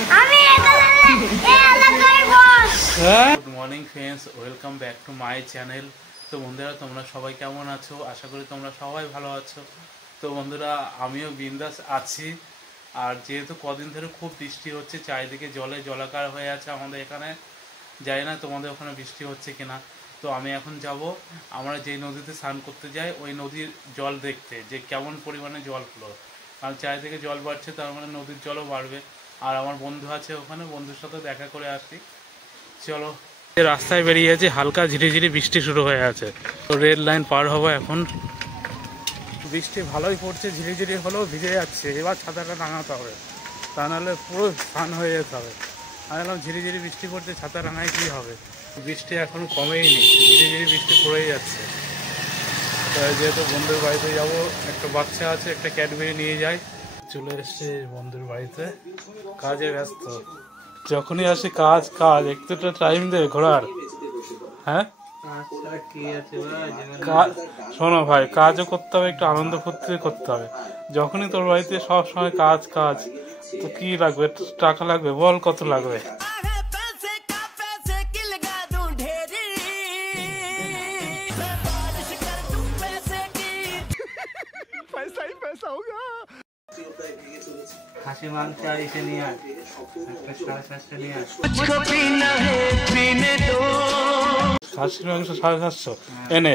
Good morning friends, welcome back to my channel. তো বন্ধুরা, তোমরা সবাই কেমন আছো? আশা করি তোমরা সবাই ভালো আছো। তো বন্ধুরা, আমিও বিন্দাস আছি। আর যেহেতু কদিন ধরে খুব বৃষ্টি হচ্ছে, চারিদিকে জলে জলাকার হয়ে আছে আমাদের এখানে। জানি না তোমাদের ওখানে বৃষ্টি হচ্ছে কিনা। তো আমি এখন যাব আমরা যেই নদীতে স্নান করতে যাই, ওই নদীর জল দেখতে, যে কেমন পরিমাণে জল ফ্লো। কারণ চারিদিকে জল বাড়ছে, তার মানে নদীর জলও বাড়বে। আর আমার বন্ধু আছে ওখানে, বন্ধুর সাথে দেখা করে আসি। চলো, রাস্তায় বেরিয়েছি, হালকা ঝিরিঝিরি বৃষ্টি শুরু হয়ে আছে। তো রেড লাইন পার হবো এখন। বৃষ্টি ভালোই পড়ছে, ঝিরিঝিরি হলেও ভিজে যাচ্ছে। এবার ছাতাটা টাঙাতে হবে, তা নাহলে পুরো স্নান হয়ে যেতে হবে। আমি বললাম ঝিরিঝিরি বৃষ্টি পড়ছে, ছাতা টাঙায় কী হবে। বৃষ্টি এখন কমেই নি, ঝিরিঝিরি বৃষ্টি পড়েই যাচ্ছে। যেহেতু বন্ধুর বাড়িতে যাব, একটা বাচ্চা আছে, একটা ক্যাডবেরি নিয়ে যাই। চলে এসছে বন্ধুর বাড়িতে, কাজে ব্যস্ত। যখনই আসে কাজ কাজ, একটুটা টাইম দে ঘোরার। হ্যাঁ শোনো ভাই, কাজও করতে হবে, একটু আনন্দ ফুর্তি করতে হবে। যখনই তোর বাড়িতে সব সময় কাজ কাজ, তো কি লাগবে? টাকা লাগবে, বল কত লাগবে? খাসি মাংস এসে নিয়ে আস, একটা 750 নিয়ে আস। খাসির মাংস 750 এনে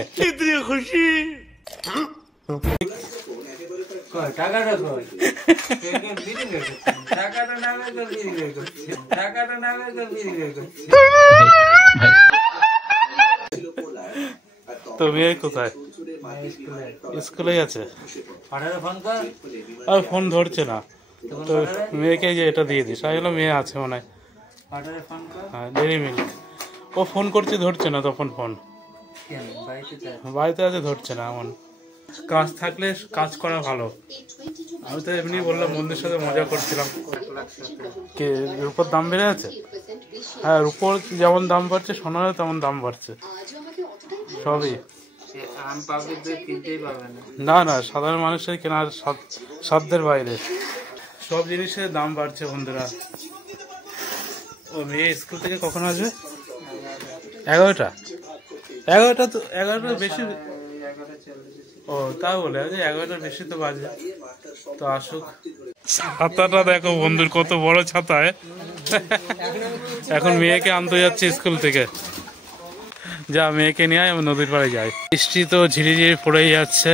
খুশি। টাকাটা কই? টাকাটা নামে তো বিড়ি বের করছে, টাকাটা নামে তো বিড়ি বের করছে। তো মেয়ে কোথায়? স্কুলেই আছে। ফোন কর। আর ফোন ধরছে না, তো মেয়েকে যে এটা দিয়ে দিস। আমি বললাম মেয়ে আছে মনে হয়। হ্যাঁ, ডেরি মিল্ক। ও ফোন করছে, ধরছে না তখন ফোন। বাড়িতে আছে, ধরছে না। এমন কাজ থাকলে কাজ করা ভালো। আমি তো এমনি বললাম, বন্ধুর সাথে মজা করছিলাম। কে রূপোর দাম বেড়ে আছে? হ্যাঁ, রূপোর যেমন দাম বাড়ছে, সোনারও তেমন দাম বাড়ছে। সবই না না, সাধারণ মানুষের কেনার সাধ্যের বাইরে। সব জিনিসের দাম বাড়ছে বন্ধুরা। ও মেয়ে স্কুল থেকে কখন আসবে? 11টা। 11টা তো, 11টার বেশি। ও তা বলে 11টার বেশি তো বাজে। তো আসুক। ছাতাটা দেখো বন্ধুর, কত বড় ছাতায়। এখন মেয়েকে আনতে যাচ্ছে স্কুল থেকে। যা, মেয়েকে নিয়ে আমি নদীর পাড়ে যাই। বৃষ্টি তো ঝিরিঝিরি পড়েই যাচ্ছে,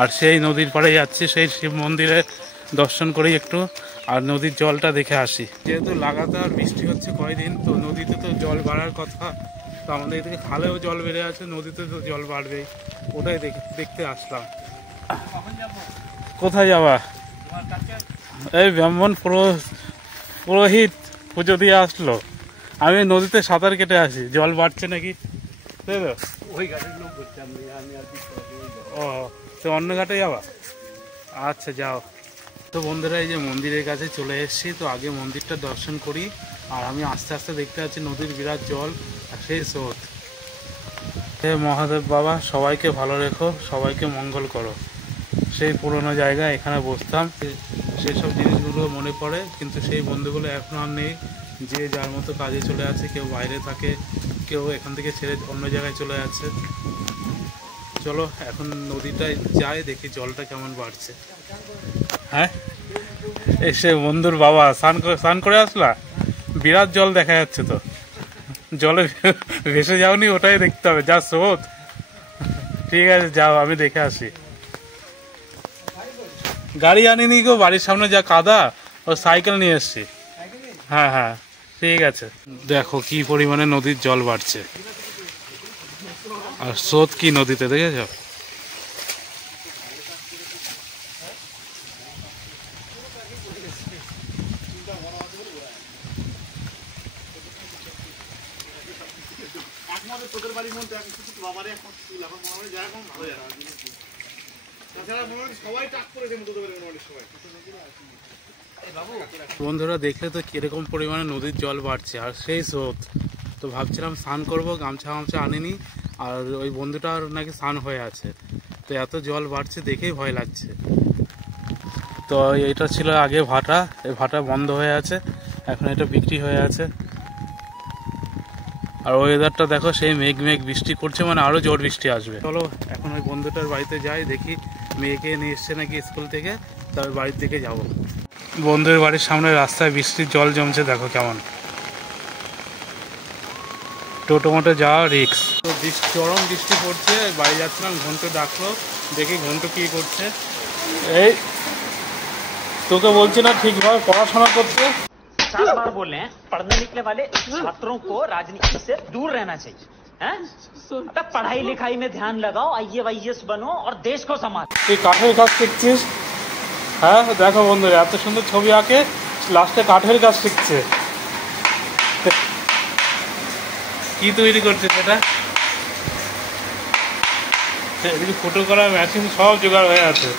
আর সেই নদীর পাড়ে যাচ্ছি, সেই শিব মন্দিরে দর্শন করি একটু, আর নদীর জলটা দেখে আসি। যেহেতু লাগাতার বৃষ্টি হচ্ছে কয়দিন, তো নদীতে তো জল বাড়ার কথা। তো আমাদের এদিকে খালেও জল বেড়ে আছে, নদীতে তো জল বাড়বেই। ওটাই দেখতে আসলাম। কোথায় যাবা? এই ব্রাহ্মণ পুরোহিত পুজো দিয়ে আসলো। আমি নদীতে সাঁতার কেটে আসি, জল বাড়ছে নাকি। ও, তো অন্য ঘাটে যাবা? আচ্ছা, যাও। তো বন্ধুরা, এই যে মন্দিরের কাছে চলে এসেছি। তো আগে মন্দিরটা দর্শন করি, আর আমি আস্তে আস্তে দেখতে পাচ্ছি নদীর বিরাট জল আর সেই স্রোত। হে মহাদেব বাবা, সবাইকে ভালো রেখো, সবাইকে মঙ্গল করো। সেই পুরনো জায়গা, এখানে বসতাম, সেই সব জিনিসগুলো মনে পড়ে। কিন্তু সেই বন্ধুগুলো এখন আর নেই। যে যার মতো কাজে চলে আছে, কেউ বাইরে থাকে, কেউ এখান থেকে ছেড়ে অন্য জায়গায় চলে যাচ্ছে। চলো এখন নদীটায় যাই, দেখি জলটা কেমন বাড়ছে। হ্যাঁ, এসে বন্ধুর বাবা স্নান করে আসলা? বিরাট জল দেখা যাচ্ছে তো। জলে ভেসে যাওনি, ওটাই দেখতে হবে, যা স্রোত। ঠিক আছে, যাও, আমি দেখে আসি। গাড়ি আনিনি গো, বাড়ির সামনে যা কাদা, ও সাইকেল নিয়ে এসছি। হ্যাঁ হ্যাঁ, ঠিক আছে। দেখো কি পরিমাণে নদীর জল বাড়ছে, আর স্রোত কি নদীতে, দেখেছ? বন্ধুরা, দেখলে তো কিরকম পরিমাণে নদীর জল বাড়ছে, আর সেই স্রোত। তো ভাবছিলাম স্নান করবো, গামছা আনিনি। আর ওই বন্ধুটার নাকি স্নান হয়ে আছে। তো এত জল বাড়ছে দেখেই ভয় লাগছে। তো এটা ছিল আগে ভাটা, এই ভাটা বন্ধ হয়ে আছে। এখন এটা বিক্রি হয়ে আছে। আর ওয়েদারটা দেখো, সেই মেঘ মেঘ বৃষ্টি করছে, মানে আরও জোর বৃষ্টি আসবে। চলো এখন ওই বন্ধুটার বাড়িতে যাই, দেখি মেয়েকে নিয়ে এসছে নাকি স্কুল থেকে, তবে বাড়ির দিকে যাব। বন্ধুর বাড়ির সামনে রাস্তায় বৃষ্টির জল জমছে, দেখো কেমন। টোটো মোটো যাওয়া রিক্স। তো চরম বৃষ্টি পড়ছে, বাড়ি যাচ্ছিলাম, ঘন্টু ডাকলো, দেখি ঘন্টু কী করছে। এই তোকে বলছি না ঠিকভাবে পড়াশোনা করতে। 4 बार बोले हैं पढ़ने निकले वाले छात्रों को राजनीति से दूर रहना चाहिए हैं? अबे पढ़ाई लिखाई में ध्यान लगाओ, आईएएस बनो और देश को संभालो। তুই কাঠের কাজ শিখছিস? হ্যাঁ দেখো বন্ধুরা, এত সুন্দর ছবি আঁকে, লাস্টে কাঠের কাজ শিখছে। কি তৈরি করছে সেটা? এদিকে ফটো করা মেশিন সব জোগাড় হয়ে আছে।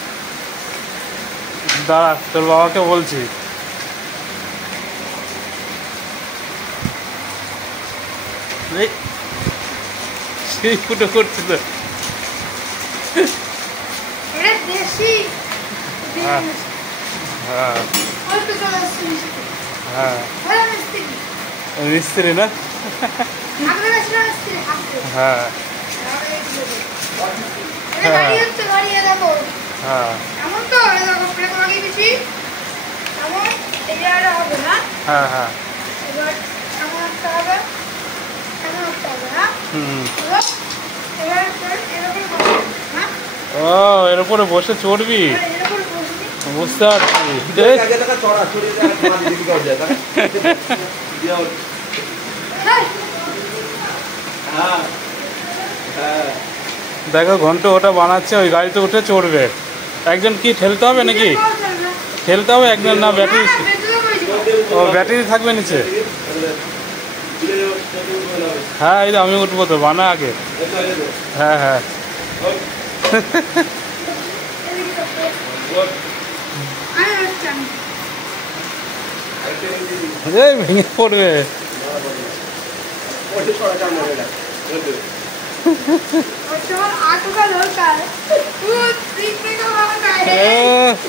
দাঁড়া, তোর বাবাকে বলছি। সেই ফুটো করছে তো। হ্যাঁ হ্যাঁ হ্যাঁ, মিস্ত্রি না? হ্যাঁ হ্যাঁ হ্যাঁ, ও এর উপরে বসে চড়বি, বুঝতে পারছি। দেখো ঘন্টু ওটা বানাচ্ছে, ওই গাড়িতে উঠে চড়বে। একজন কি ঠেলতে হবে নাকি? ঠেলতে হবে একজন, না ব্যাটারি? ও ব্যাটারি থাকবে নিচে। হ্যাঁ এই তো আমি উঠবো, তো বানা আগে। হ্যাঁ হ্যাঁ, ভেঙে পড়বে।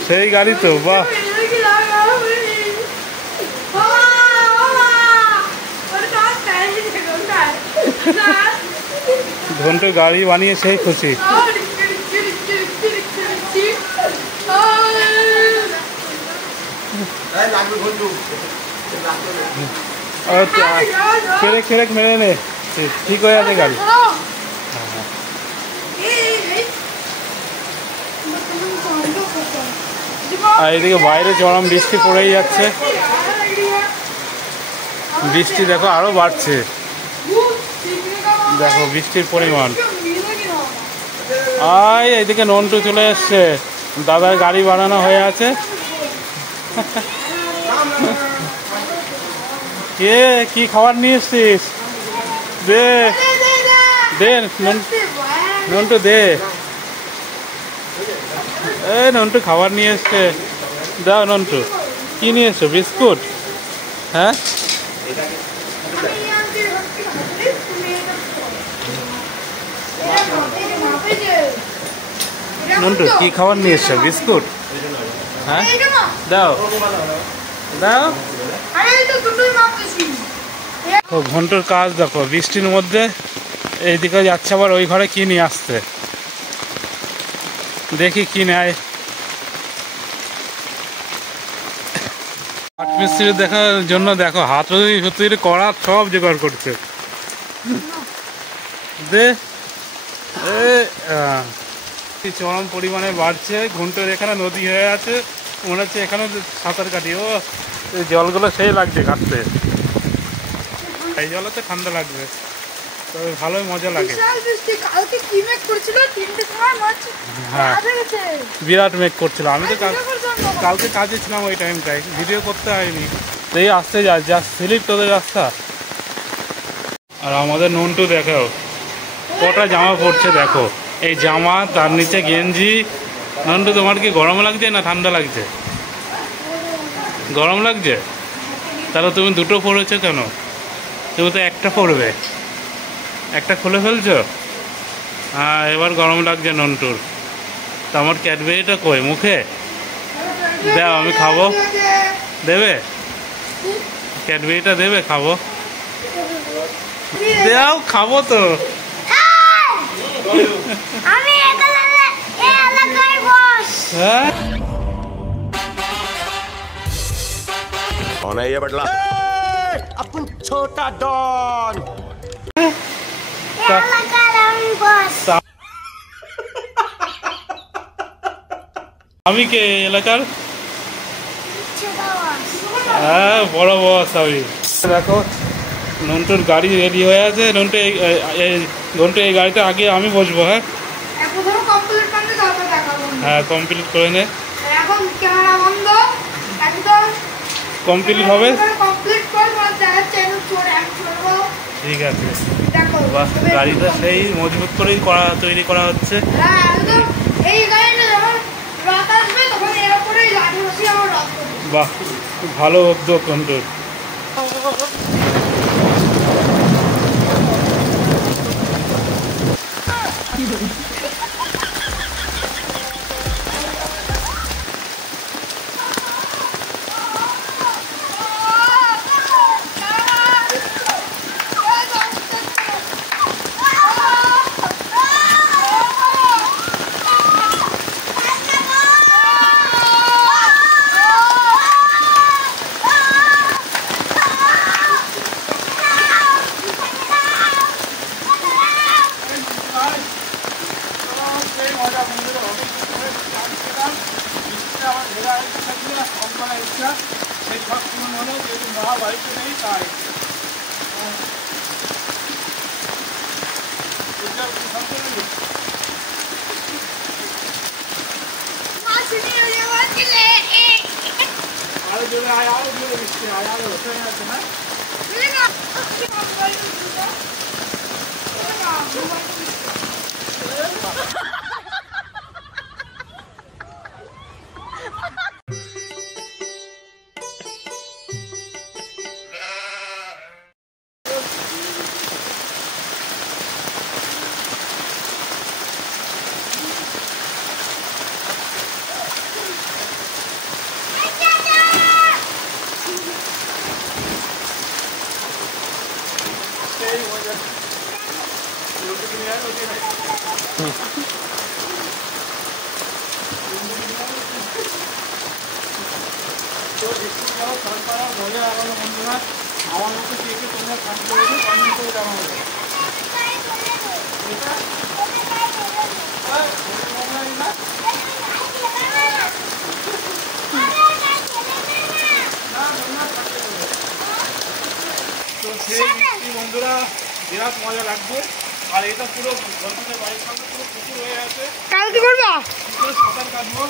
সেই গাড়ি তো, বাহ। ঘন্টু গাড়ি বানিয়ে সেই খুশি। খেলে খেলে মেরে নে, ঠিক হয়ে আছে গাড়ি। আর এদিকে বাইরে চরম বৃষ্টি পড়েই যাচ্ছে। বৃষ্টি দেখো আরো বাড়ছে, দেখো বৃষ্টির পরিমাণ। আয় এদিকে নন্টু চলে এসছে, দাদার গাড়ি বানানো হয়ে আছে। কে কি খাবার নিয়ে এসছিস? দে দে নন্টু দে। এ নন্টু খাবার নিয়ে এসছে, দাও নন্টু। কি নিয়ে এসছো? বিস্কুট? হ্যাঁ নন্টু কি খাবার নিয়ে এসছো? বিস্কুট? হ্যাঁ দাও দাও। ঘন্টুর কাজ দেখো, বৃষ্টির মধ্যে এইদিকে যাচ্ছে, আবার ওই ঘরে কি নিয়ে আসছে, দেখি কি নেয়। কাঠ মিস্ত্রি দেখার জন্য দেখো হাতুড়ি করা সব জোগাড় করছে। দে চরম পরিমাণে বাড়ছে। ঘন্টুর এখানে নদী হয়ে আছে, মনে হচ্ছে এখানে সাঁতার কাটি। ও জলগুলো সেই লাগছে কাটতে, এই জলতে ঠান্ডা লাগবে, তবে ভালোই মজা লাগে। হ্যাঁ বিরাট মেঘ করছিল। আমি তো কালকে কাজে ছিলাম, ওই টাইমটায় ভিডিও করতে হয়নি। এই আসতে যা স্লিপ তোদের রাস্তা। আর আমাদের নন্টু দেখো কটা জামা পরছে, দেখো এই জামা, তার নিচে গেঞ্জি। নন্টু তোমার কি গরম লাগছে না ঠান্ডা লাগছে? গরম লাগছে? তাহলে তুমি দুটো পরেছো কেন? তুমি তো একটা পরবে, একটা খুলে ফেলছো। হ্যাঁ এবার গরম লাগছে নন্টুর। তা আমার ক্যাডবেরিটা কই? মুখে দাও, আমি খাবো। দেবে? ক্যাডবেরিটা দেবে, খাবো। দাও, খাবো তো। আমি এই এলাকার বস। হ্যাঁ, कौन है ये बटला? अपन छोटा डॉन। এই এলাকার আমি বস। আমি কে এলাকার? ছোট বস। হ্যাঁ, বড় বস আমি। দেখো নন্টুর গাড়ি রেডি হয়ে আছে। নন্টু এই গাড়িতে আগে আমি বসবো। হ্যাঁ প্রথমে কমপ্লিট করলে তারপর দেখাবো। হ্যাঁ, কমপ্লিট করে নে। এখন ক্যামেরা বন্ধ, একদম কমপ্লিট হবে। কমপ্লিট করে তোমার দেখাচ্ছে আমি চড়বো। ঠিক আছে। দেখো বাহ, গাড়িটা সেই মজবুত করেই তৈরি করা হচ্ছে। হ্যাঁ একদম। এই গাড়িটা যখন রাত আসবে তখন এর উপরেই লাঠি বসিয়ে আমার রথ করবো। বাহ, খুব ভালো উদ্যোগ নন্টুর। আমার মতো কে কে তোমরা কাজ করে কমেন্ট করে জানাবো। তো সেই বৃষ্টি বন্ধুরা বিরাট মজা লাগবে। আর এটা পুরো গল্পের বাড়ির সামনে পুরো পুকুর হয়ে আছে। কালকে করবা? পুরো সাঁতার কাটবো।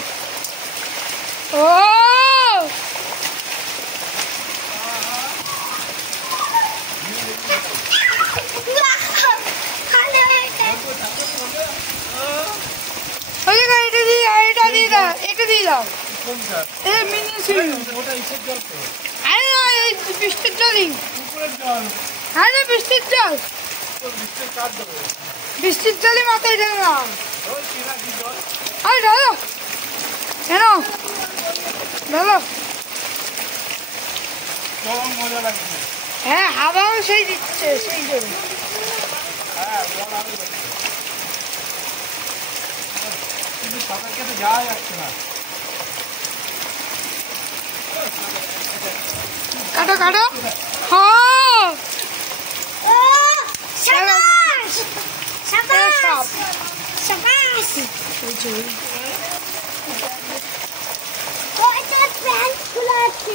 ও এটা দিয়ে দাও। কোনটা? এই মিনি সুইমিং। ওটা ইসের জল তো। আরে না, এই বৃষ্টির জলই। পুকুরের জল। আরে বৃষ্টির জল, তো বৃষ্টির কাজ দেবে। বৃষ্টির জলই মাথায় ঢেলে নাও। ওই কিনা কি জল? আরে ঢালো কেন, ঢালো। কেমন মজা লাগবে। হ্যাঁ হাওয়াও সেই দিচ্ছে, সেই জন্য। হ্যাঁ, জল আমি দেবো। কিন্তু সাঁতার কেটে যাওয়া যাচ্ছে না। কাটো কাটো। হ্যাঁ সাবাস সাবাস সব। সাবাস। ওইটা প্যান্ট খোলা আছে।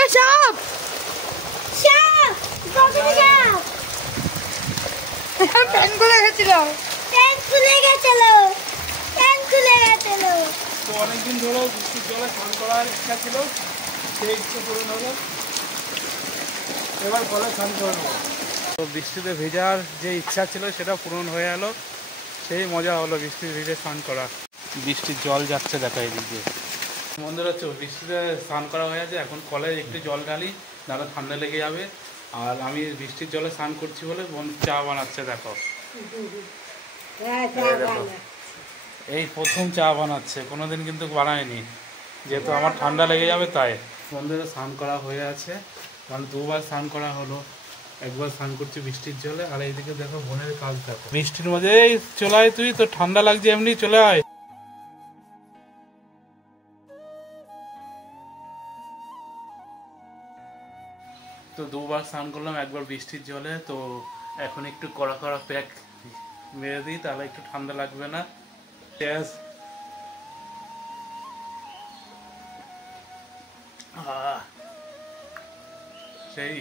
এ সাপ সাপ, প্রথমে সাপ। প্যান্ট খুলে গেছিল। প্যান্ট খুলে গেছিল, প্যান্ট খুলে গেছিল। তো অনেকদিন ধরে বৃষ্টির জলে স্নান করার ইচ্ছা ছিল, সেই ইচ্ছে পূরণ হলো। এবার কলে স্নান করে নেবো। তো বৃষ্টিতে ভেজার যে ইচ্ছা ছিল সেটা পূরণ হয়ে গেল। সেই মজা হলো বৃষ্টির ভিজে স্নান করা। বৃষ্টির জল যাচ্ছে দেখা এদিক দিয়ে। বন্ধুরা হচ্ছে বৃষ্টিতে স্নান করা হয়ে আছে, এখন কলে একটু জল ঢালি, নাহলে ঠান্ডা লেগে যাবে। আর আমি বৃষ্টির জলে স্নান করছি বলে বন্ধু চা বানাচ্ছে দেখো। এই প্রথম চা বানাচ্ছে, কোনোদিন কিন্তু বানায়নি। যেহেতু আমার ঠান্ডা লেগে যাবে তাই। বন্ধুরা স্নান করা হয়ে আছে, মানে দুবার স্নান করা হলো। একবার স্নান করছি বৃষ্টির জলে, আর এইদিকে দেখো বোনের কাজ দেখো। বৃষ্টির মধ্যে এই চলে আয়, তুই তো ঠান্ডা লাগছে এমনি, চলে আয়। তো দুবার স্নান করলাম, একবার বৃষ্টির জলে। তো এখন একটু কড়া কড়া প্যাক মেরে দিই, তাহলে একটু ঠান্ডা লাগবে না। সেই